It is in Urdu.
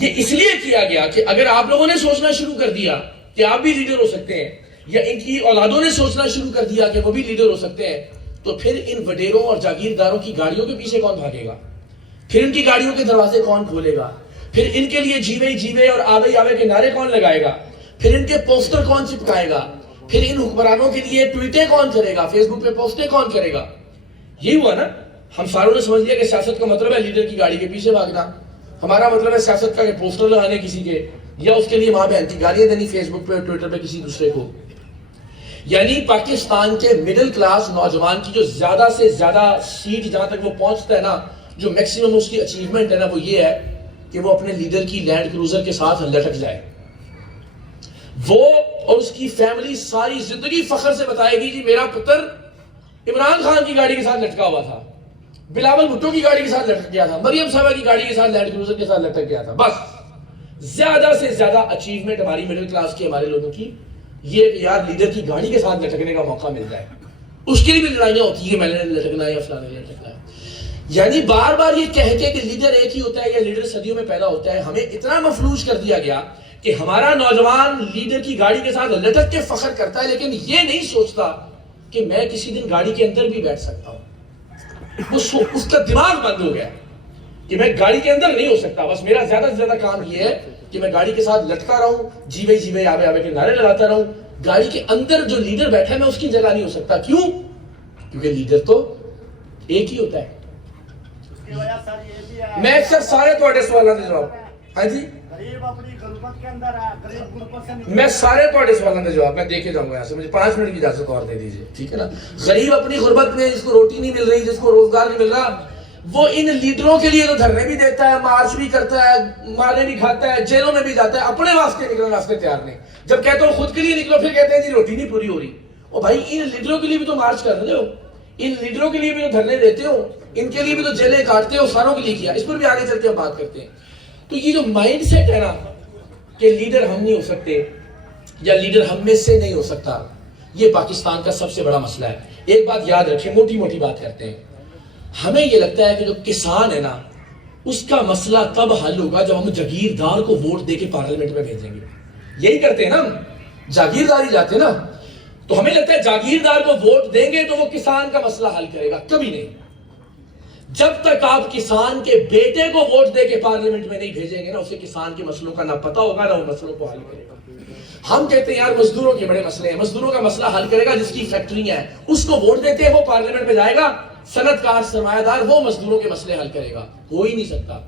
یہ اس لیے کیا گیا کہ اگر آپ لوگوں نے سوچنا شروع کر دیا کہ آپ بھی لیڈر ہو سکتے ہیں، یا ان کی اولادوں نے سوچنا شروع کر دیا کہ وہ بھی لیڈر ہو سکتے ہیں، تو پھر ان وڈیروں اور جاگیرداروں کی گاڑیوں کے پیچھے کون بھاگے گا؟ پھر ان کی گاڑیوں کے دروازے کون کھولے گا؟ پھر ان کے لیے جیوے جیوے اور آوے آوے کے نعرے کون لگائے گا؟ پھر ان کے پوسٹر کون چپکائے گا؟ پھر ان حکمرانوں کے لیے ٹویٹیں کون کرے گا؟ فیس بک پہ پوسٹیں کون کرے گا؟ یہ ہوا نا، ہم ساروں نے سمجھ لیا کہ سیاست کا مطلب ہے لیڈر کی گاڑی کے پیچھے بھاگنا. ہمارا مطلب ہے سیاست کا کہ پوسٹر لگانے کسی کے، یا اس کے لیے ماں بہن کی گالیاں دینی فیس بک پہ ٹویٹر پہ کسی دوسرے کو. یعنی پاکستان کے مڈل کلاس نوجوان کی جو زیادہ سے زیادہ سیٹ جہاں تک وہ پہنچتا ہے نا، جو میکسیمم اس کی اچیومنٹ ہے نا، وہ یہ ہے کہ وہ اپنے لیڈر کی لینڈ کروزر کے ساتھ لٹک جائے. وہ اور اس کی فیملی ساری زندگی فخر سے بتائے گی جی میرا پتر عمران خان کی گاڑی کے ساتھ لٹکا ہوا تھا، بلاول بھٹو کی گاڑی کے ساتھ لٹک گیا تھا، مریم صاحبہ کی گاڑی کے ساتھ لینڈ کروزر کے ساتھ لٹک گیا تھا. بس زیادہ سے زیادہ اچیومنٹ ہماری مڈل کلاس کی، ہمارے لوگوں کی یہ کہ یار لیڈر کی گاڑی کے ساتھ لٹکنے کا موقع مل جائے. اس کے لیے بھی لڑائیاں ہوتی ہیں کہ میں نے لٹکنا ہے یا فلانے نے لٹکنا ہے. یعنی بار بار یہ کہہ کے کہ لیڈر ایک ہی ہوتا ہے یا لیڈر صدیوں میں پیدا ہوتا ہے، ہمیں اتنا مفلوج کر دیا گیا کہ ہمارا نوجوان لیڈر کی گاڑی کے ساتھ لٹک کے فخر کرتا ہے، لیکن یہ نہیں سوچتا کہ میں کسی دن گاڑی کے اندر بھی بیٹھ سکتا ہوں. اس کا دماغ بند ہو گیا کہ میں گاڑی کے اندر نہیں ہو سکتا، بس میرا زیادہ سے زیادہ کام یہ ہے کہ میں گاڑی کے ساتھ لٹکا رہوں، جیوے جیوے آوے آوے کے نعرے لگاتا رہوں. گاڑی کے اندر جو لیڈر بیٹھا ہے میں اس کی جگہ نہیں ہو سکتا. کیوں؟ کیونکہ لیڈر تو ایک ہی ہوتا ہے. میں اکثر سارے تھوڑے سوالوں کے جواب، ہاں جی میں سارے تھوڑے سوالوں کے جواب میں دے کے جاؤں گا. یہاں سے مجھے 5 منٹ کی اجازت اور دے دیجیے، ٹھیک ہے نا. غریب اپنی غربت میں، جس کو روٹی نہیں مل رہی، جس کو روزگار نہیں مل رہا، وہ ان لیڈروں کے لیے تو دھرنے بھی دیتا ہے، مارچ بھی کرتا ہے، مارے بھی کھاتا ہے، جیلوں میں بھی جاتا ہے، اپنے واسطے نکلنے واسطے تیار نہیں. جب کہتا ہوں خود کے لیے نکلو، پھر کہتے ہیں جی روٹی نہیں پوری ہو رہی. اور بھائی ان لیڈروں کے لیے بھی تو مارچ کر رہے ہو، ان لیڈروں کے لیے بھی تو دھرنے دیتے ہو، ان کے لیے بھی تو جیلیں کاٹتے ہو، ساروں کے لیے کیا. اس پر بھی آگے چل کے ہم بات کرتے ہیں. تو یہ جو مائنڈ سیٹ ہے نا کہ لیڈر ہم نہیں ہو سکتے یا لیڈر ہم میں سے نہیں ہو سکتا، یہ پاکستان کا سب سے بڑا مسئلہ ہے. ایک بات یاد رکھیں، موٹی موٹی بات کرتے ہیں. ہمیں یہ لگتا ہے کہ جو کسان ہے نا، اس کا مسئلہ تب حل ہوگا جب ہم جاگیردار کو ووٹ دے کے پارلیمنٹ میں بھیجیں گے. یہی کرتے ہیں نا ہم، جاگیرداری جاتے ہیں نا، تو ہمیں لگتا ہے جاگیردار کو ووٹ دیں گے تو وہ کسان کا مسئلہ حل کرے گا. کبھی نہیں. جب تک آپ کسان کے بیٹے کو ووٹ دے کے پارلیمنٹ میں نہیں بھیجیں گے نا، اسے کسان کے مسئلوں کا نہ پتہ ہوگا نہ وہ مسئلوں کو حل کرے گا. ہم کہتے ہیں یار مزدوروں کے بڑے مسئلے ہیں، مزدوروں کا مسئلہ حل کرے گا جس کی فیکٹری ہے، اس کو ووٹ دیتے ہیں، وہ پارلیمنٹ میں جائے گا. صنعت کار، سرمایہ دار، وہ مزدوروں کے مسئلے حل کرے گا. ہو ہی نہیں سکتا.